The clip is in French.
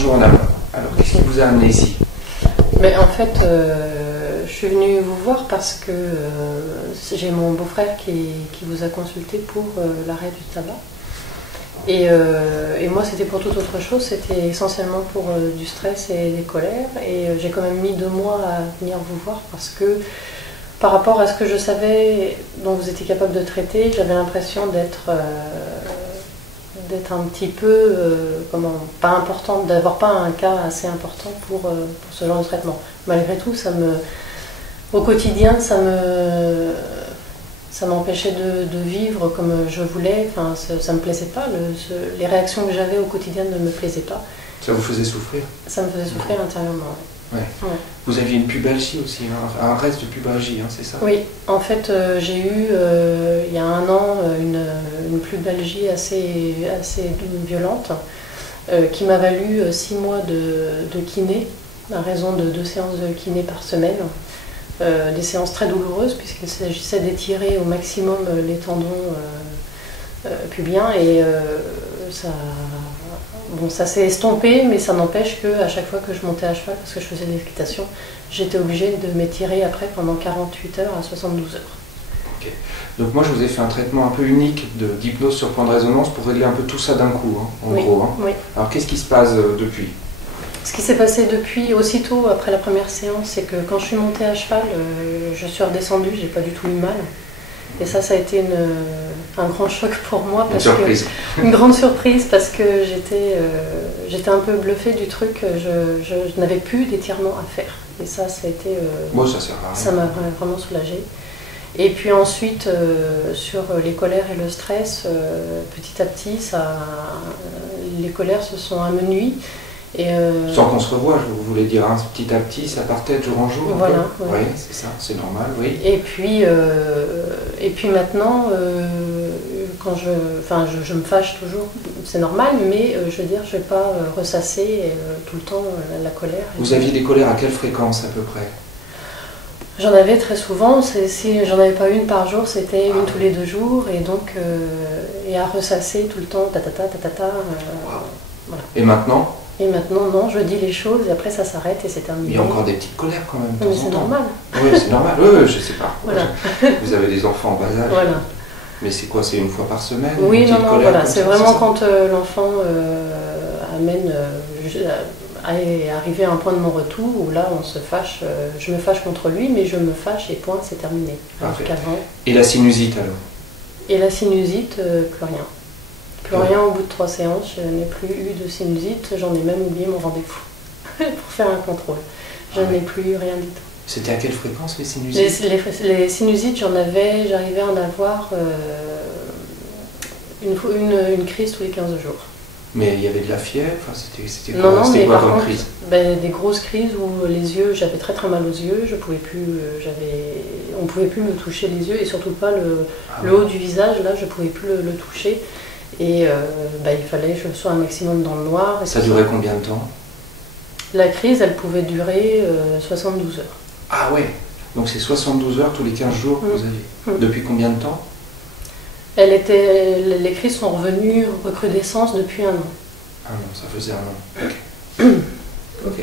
Bonjour madame. Alors qu'est-ce qui vous a amené ici? Mais en fait, je suis venue vous voir parce que j'ai mon beau-frère qui vous a consulté pour l'arrêt du tabac. Et moi, c'était pour toute autre chose. C'était essentiellement pour du stress et des colères. Et j'ai quand même mis 2 mois à venir vous voir parce que par rapport à ce que je savais dont vous étiez capable de traiter, j'avais l'impression d'être un petit peu, pas importante, d'avoir pas un cas assez important pour ce genre de traitement. Malgré tout, au quotidien, ça m'empêchait de vivre comme je voulais. Enfin, ça me plaisait pas. Les réactions que j'avais au quotidien ne me plaisaient pas. Ça vous faisait souffrir? Ça me faisait souffrir intérieurement. Ouais. Ouais. Vous aviez une pubalgie aussi, hein, un reste de pubalgie, hein, c'est ça? Oui, en fait, j'ai eu il y a 1 an une pubalgie assez violente qui m'a valu 6 mois de kiné, à raison de 2 séances de kiné par semaine. Des séances très douloureuses puisqu'il s'agissait d'étirer au maximum les tendons pubiens et ça s'est estompé, mais ça n'empêche qu'à chaque fois que je montais à cheval, parce que je faisais de l'équitation, j'étais obligée de m'étirer après pendant 48 heures à 72 heures. Okay. Donc moi je vous ai fait un traitement un peu unique d'hypnose sur point de résonance pour régler un peu tout ça d'un coup, hein, en gros. Hein. Oui. Alors qu'est-ce qui se passe depuis? Ce qui s'est passé depuis, aussitôt après la première séance, c'est que quand je suis montée à cheval, je suis redescendue, j'ai pas du tout eu mal. Et ça a été un grand choc pour moi. Une grande surprise parce que j'étais un peu bluffée du truc, je n'avais plus d'étirement à faire. Et ça a été... ça m'a vraiment soulagée. Et puis ensuite, sur les colères et le stress, petit à petit, les colères se sont amenuies. Sans qu'on se revoie, je voulais dire, hein, petit à petit, ça partait de jour en jour. Voilà. Oui, c'est ça, c'est normal, oui. Et puis maintenant, quand je me fâche toujours, c'est normal, mais je veux dire, je ne vais pas ressasser tout le temps la colère. Vous aviez des colères à quelle fréquence à peu près? J'en avais très souvent, si j'en avais pas une par jour, c'était une tous les 2 jours, et donc et à ressasser tout le temps, voilà. Et maintenant? Et maintenant, non, je dis les choses et après ça s'arrête et c'est terminé. Il y a encore des petites colères quand même. Mais c'est normal. Oui, c'est normal. Oui, je sais pas. Voilà. Vous avez des enfants en bas âge. Voilà. Mais c'est quoi? C'est 1 fois par semaine? Oui, non, voilà. C'est vraiment quand l'enfant est arrivé à un point de non-retour où là on se fâche. Je me fâche contre lui, mais je me fâche et point, c'est terminé. Et la sinusite alors? Et la sinusite, plus rien. Plus rien au bout de 3 séances, je n'ai plus eu de sinusite, j'en ai même oublié mon rendez-vous pour faire un contrôle. Je n'ai plus eu rien du tout. C'était à quelle fréquence les sinusites? Les sinusites, j'arrivais à en avoir une crise tous les 15 jours. Mais il y avait de la fièvre, c'était quoi? Non, mais quoi par comme contre, crise? Des grosses crises où les yeux, j'avais très très mal aux yeux, je pouvais plus, on ne pouvait plus me toucher les yeux et surtout pas le haut du visage, là je ne pouvais plus le toucher. Et il fallait que je sois un maximum dans le noir. Ça durait combien de temps? La crise, elle pouvait durer 72 heures. Ah ouais, donc c'est 72 heures tous les 15 jours que vous aviez. Depuis combien de temps? Les crises sont revenues en recrudescence depuis 1 an. 1 an, ça faisait 1 an. Ok.